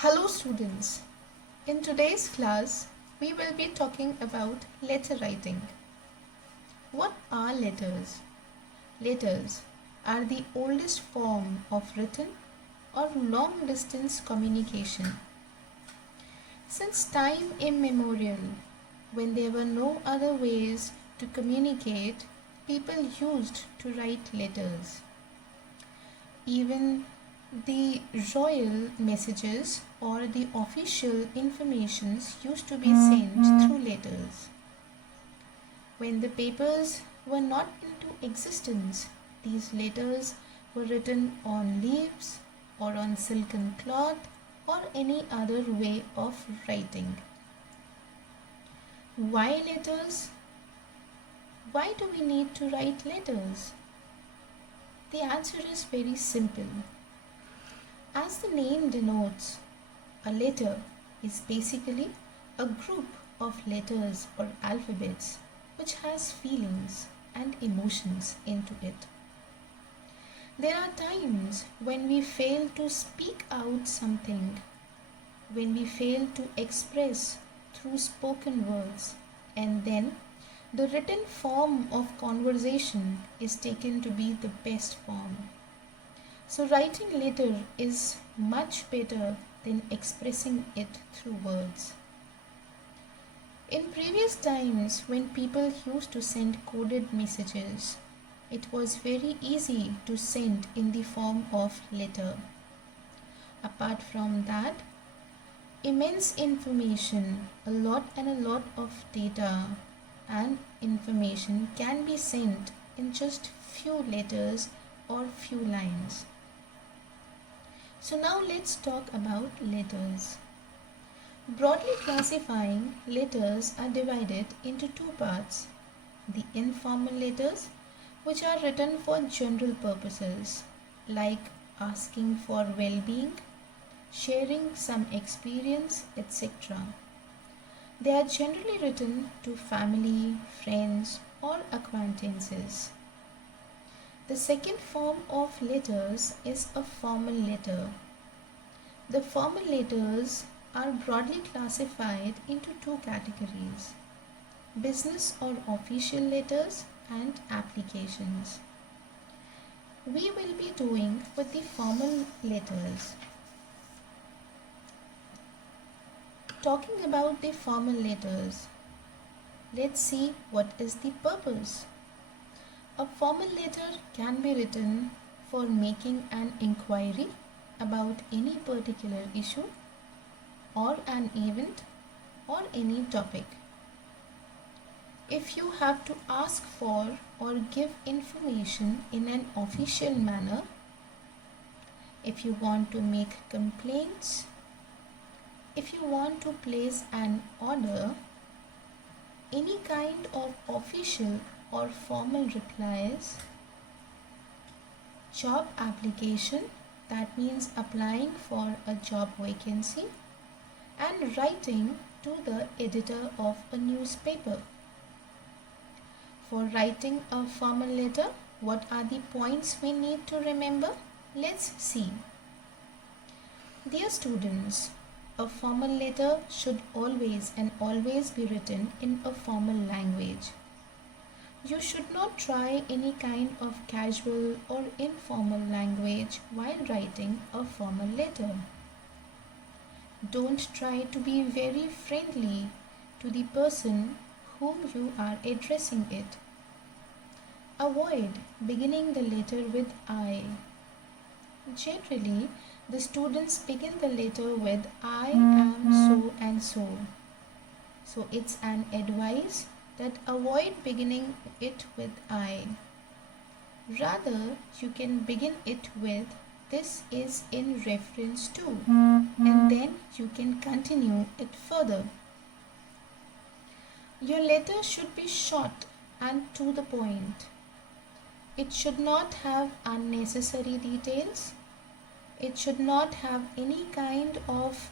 Hello students, in today's class we will be talking about letter writing. What are letters? Letters are the oldest form of written or long distance communication. Since time immemorial, when there were no other ways to communicate, people used to write letters. Even the royal messages or the official informations used to be sent through letters. When the papers were not into existence, these letters were written on leaves or on silken cloth or any other way of writing. Why letters? Why do we need to write letters? The answer is very simple. As the name denotes, a letter is basically a group of letters or alphabets which has feelings and emotions into it. There are times when we fail to speak out something, when we fail to express through spoken words, and then the written form of conversation is taken to be the best form. So writing letter is much better than expressing it through words. In previous times, when people used to send coded messages, it was very easy to send in the form of letter. Apart from that, immense information, a lot of data and information can be sent in just few letters or few lines. So now let's talk about letters. Broadly classifying, letters are divided into two parts. The informal letters, which are written for general purposes, like asking for well-being, sharing some experience, etc. They are generally written to family, friends, or acquaintances. The second form of letters is a formal letter. The formal letters are broadly classified into two categories: business or official letters and applications. We will be doing with the formal letters. Talking about the formal letters, let's see what is the purpose. A formal letter can be written for making an inquiry about any particular issue or an event or any topic. If you have to ask for or give information in an official manner, if you want to make complaints, if you want to place an order, any kind of official or formal replies, job application, that means applying for a job vacancy, and writing to the editor of a newspaper. For writing a formal letter, what are the points we need to remember? Let's see. Dear students, a formal letter should always be written in a formal language. You should not try any kind of casual or informal language while writing a formal letter. Don't try to be very friendly to the person whom you are addressing it. Avoid beginning the letter with I. Generally, the students begin the letter with I am so and so. So it's an advice that avoid beginning it with I. Rather, you can begin it with this is in reference to, and then you can continue it further. Your letter should be short and to the point. It should not have unnecessary details. It should not have any kind of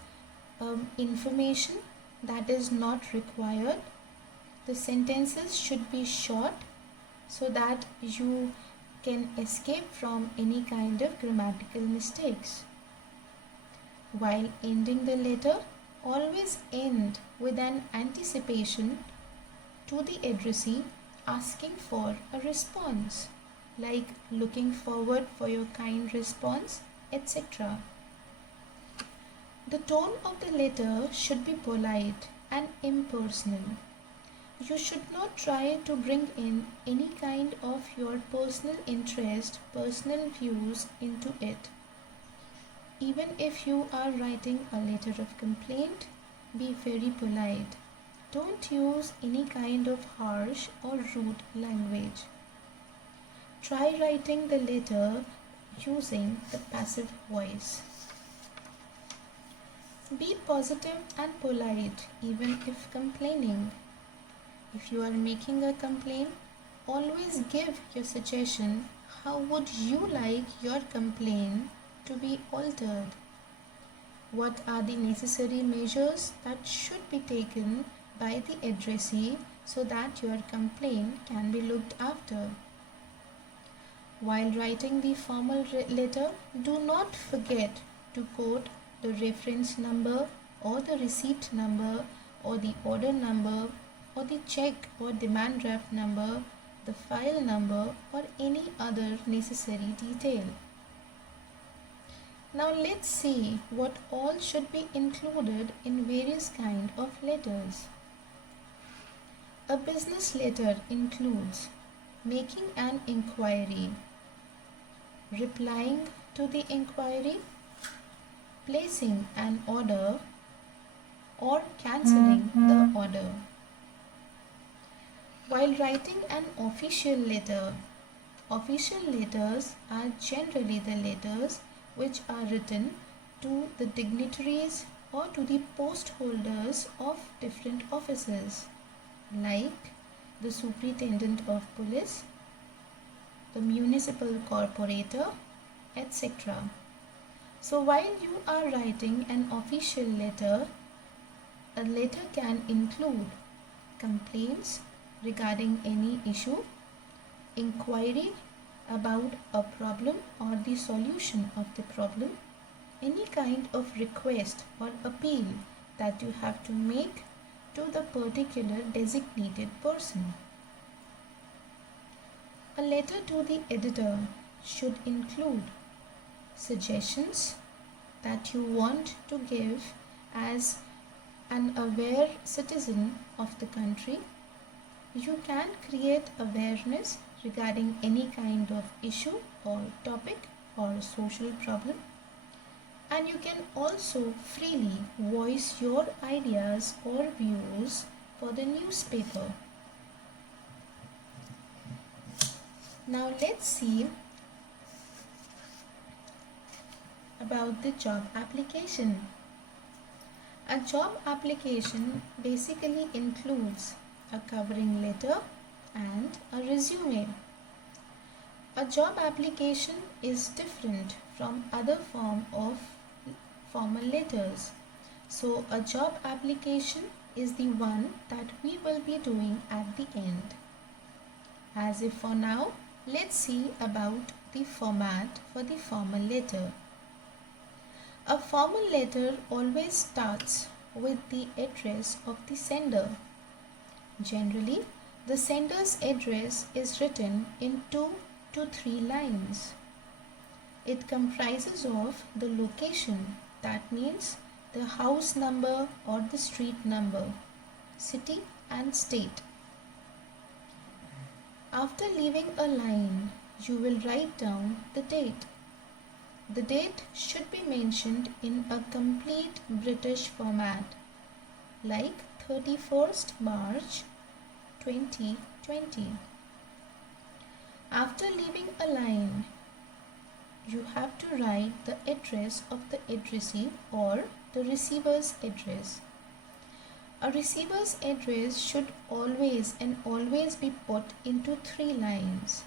information that is not required. The sentences should be short so that you can escape from any kind of grammatical mistakes. While ending the letter, always end with an anticipation to the addressee asking for a response, like looking forward for your kind response, etc. The tone of the letter should be polite and impersonal. You should not try to bring in any kind of your personal interest, personal views into it. Even if you are writing a letter of complaint, be very polite. Don't use any kind of harsh or rude language. Try writing the letter using the passive voice. Be positive and polite even if complaining. If you are making a complaint, always give your suggestion how would you like your complaint to be altered. What are the necessary measures that should be taken by the addressee so that your complaint can be looked after. While writing the formal letter, do not forget to quote the reference number or the receipt number or the order number or the check or demand draft number, the file number or any other necessary detail. Now let's see what all should be included in various kind of letters. A business letter includes making an inquiry, replying to the inquiry, placing an order, or cancelling the order. While writing an official letters are generally the letters which are written to the dignitaries or to the post holders of different offices, like the superintendent of police, the municipal corporator, etc. So while you are writing an official letter, a letter can include complaints regarding any issue, inquiry about a problem or the solution of the problem, any kind of request or appeal that you have to make to the particular designated person. A letter to the editor should include suggestions that you want to give as an aware citizen of the country. You can create awareness regarding any kind of issue or topic or social problem, and you can also freely voice your ideas or views for the newspaper. Now let's see about the job application. A job application basically includes a covering letter and a resume. A job application is different from other form of formal letters. So a job application is the one that we will be doing at the end. As if for now, let's see about the format for the formal letter. A formal letter always starts with the address of the sender. Generally, the sender's address is written in 2 to 3 lines. It comprises of the location, that means the house number or the street number, city and state. After leaving a line, you will write down the date. The date should be mentioned in a complete British format, like 31st March 2020. After leaving a line, you have to write the address of the addressee or the receiver's address. A receiver's address should always be put into 3 lines.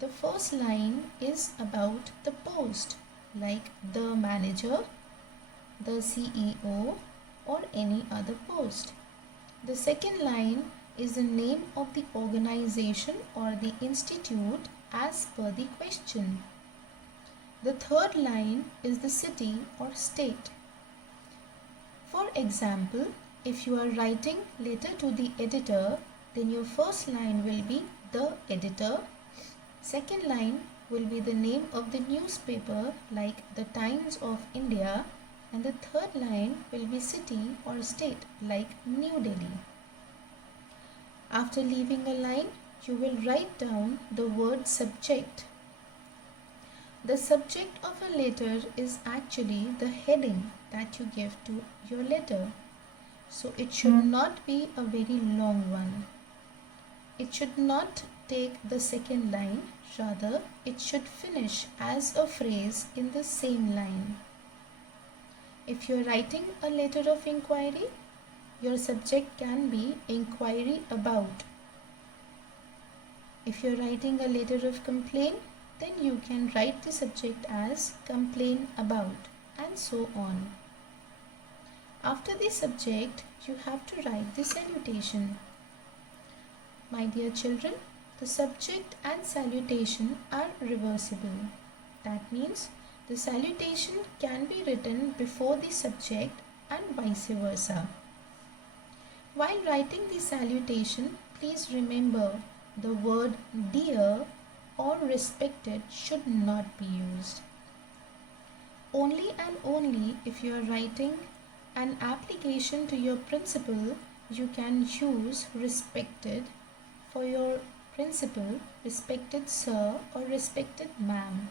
The first line is about the post, like the manager, the CEO, or any other post. The second line is the name of the organization or the institute as per the question. The third line is the city or state. For example, if you are writing letter to the editor, then your first line will be the editor. Second line will be the name of the newspaper like the Times of India, and the third line will be city or state like New Delhi. After leaving a line, you will write down the word subject. The subject of a letter is actually the heading that you give to your letter. So it should not be a very long one. It should not take the second line, rather it should finish as a phrase in the same line. If you are writing a letter of inquiry, your subject can be inquiry about. If you are writing a letter of complaint, then you can write the subject as complain about, and so on. After the subject, you have to write the salutation. My dear children, the subject and salutation are reversible. That means the salutation can be written before the subject and vice versa. While writing the salutation, please remember the word dear or respected should not be used. Only and only if you are writing an application to your principal, you can use respected for your principal, respected sir or respected ma'am.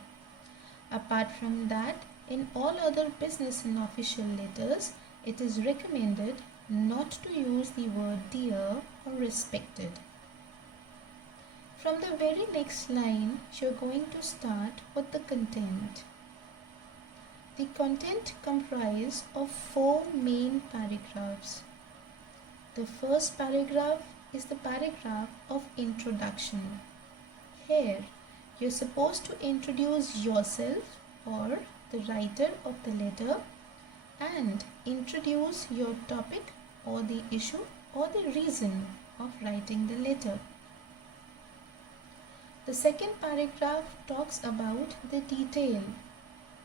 Apart from that, in all other business and official letters, it is recommended not to use the word dear or respected. From the very next line, you are going to start with the content. The content comprises of 4 main paragraphs. The first paragraph is the paragraph of introduction. Here, you are supposed to introduce yourself or the writer of the letter and introduce your topic or the issue or the reason of writing the letter. The second paragraph talks about the detail,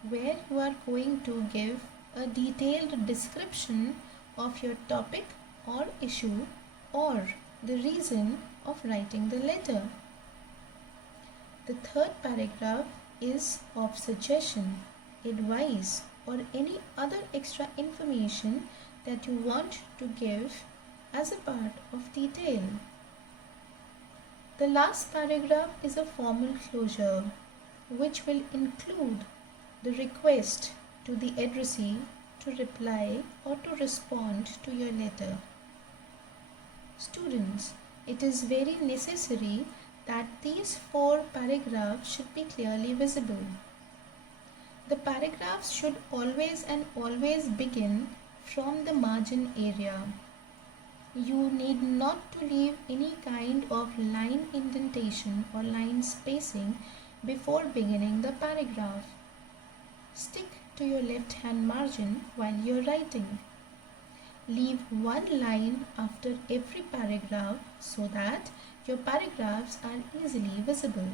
where you are going to give a detailed description of your topic or issue or the reason of writing the letter. The third paragraph is of suggestion, advice, or any other extra information that you want to give as a part of detail. The last paragraph is a formal closure, which will include the request to the addressee to reply or to respond to your letter. Students, it is very necessary that these 4 paragraphs should be clearly visible. The paragraphs should always and always begin from the margin area. You need not to leave any kind of line indentation or line spacing before beginning the paragraph. Stick to your left hand margin while you are writing. Leave one line after every paragraph so that your paragraphs are easily visible.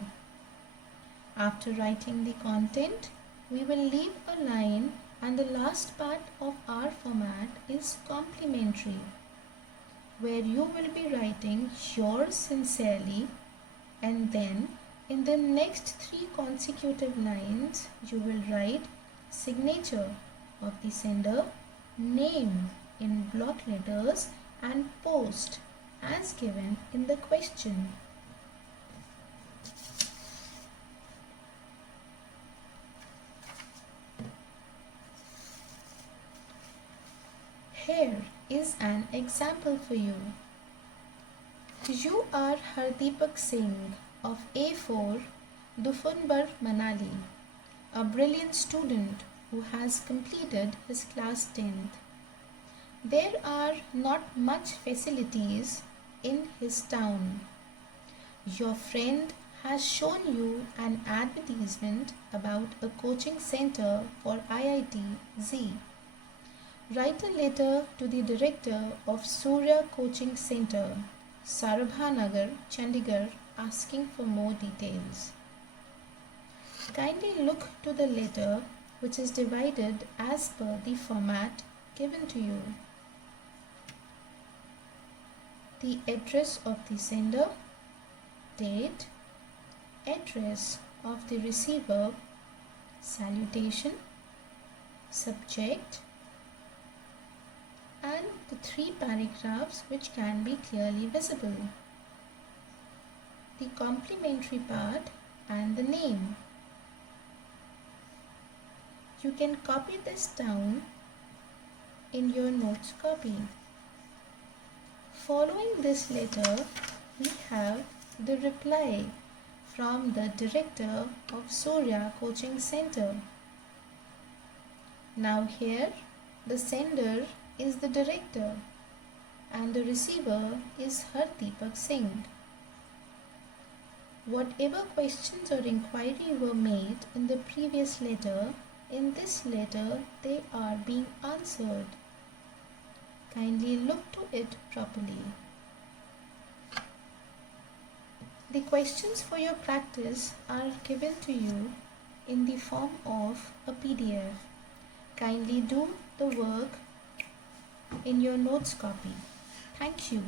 After writing the content, we will leave a line, and the last part of our format is complimentary, where you will be writing yours sincerely, and then in the next 3 consecutive lines you will write signature of the sender, name in block letters, and post as given in the question. Here is an example for you. You are Hardeepak Singh of A4, Dufunbar, Manali, a brilliant student who has completed his class 10th. There are not much facilities in his town. Your friend has shown you an advertisement about a coaching center for IIT Z. Write a letter to the director of Surya Coaching Center, Sarabhanagar, Chandigarh, asking for more details. Kindly look to the letter, which is divided as per the format given to you. The address of the sender, date, address of the receiver, salutation, subject, and the 3 paragraphs which can be clearly visible. The complementary part and the name. You can copy this down in your notes copy. Following this letter, we have the reply from the director of Surya Coaching Center. Now here, the sender is the director and the receiver is Hardeepak Singh. Whatever questions or inquiry were made in the previous letter, in this letter they are being answered. Kindly look to it properly. The questions for your practice are given to you in the form of a PDF. Kindly do the work in your notes copy. Thank you.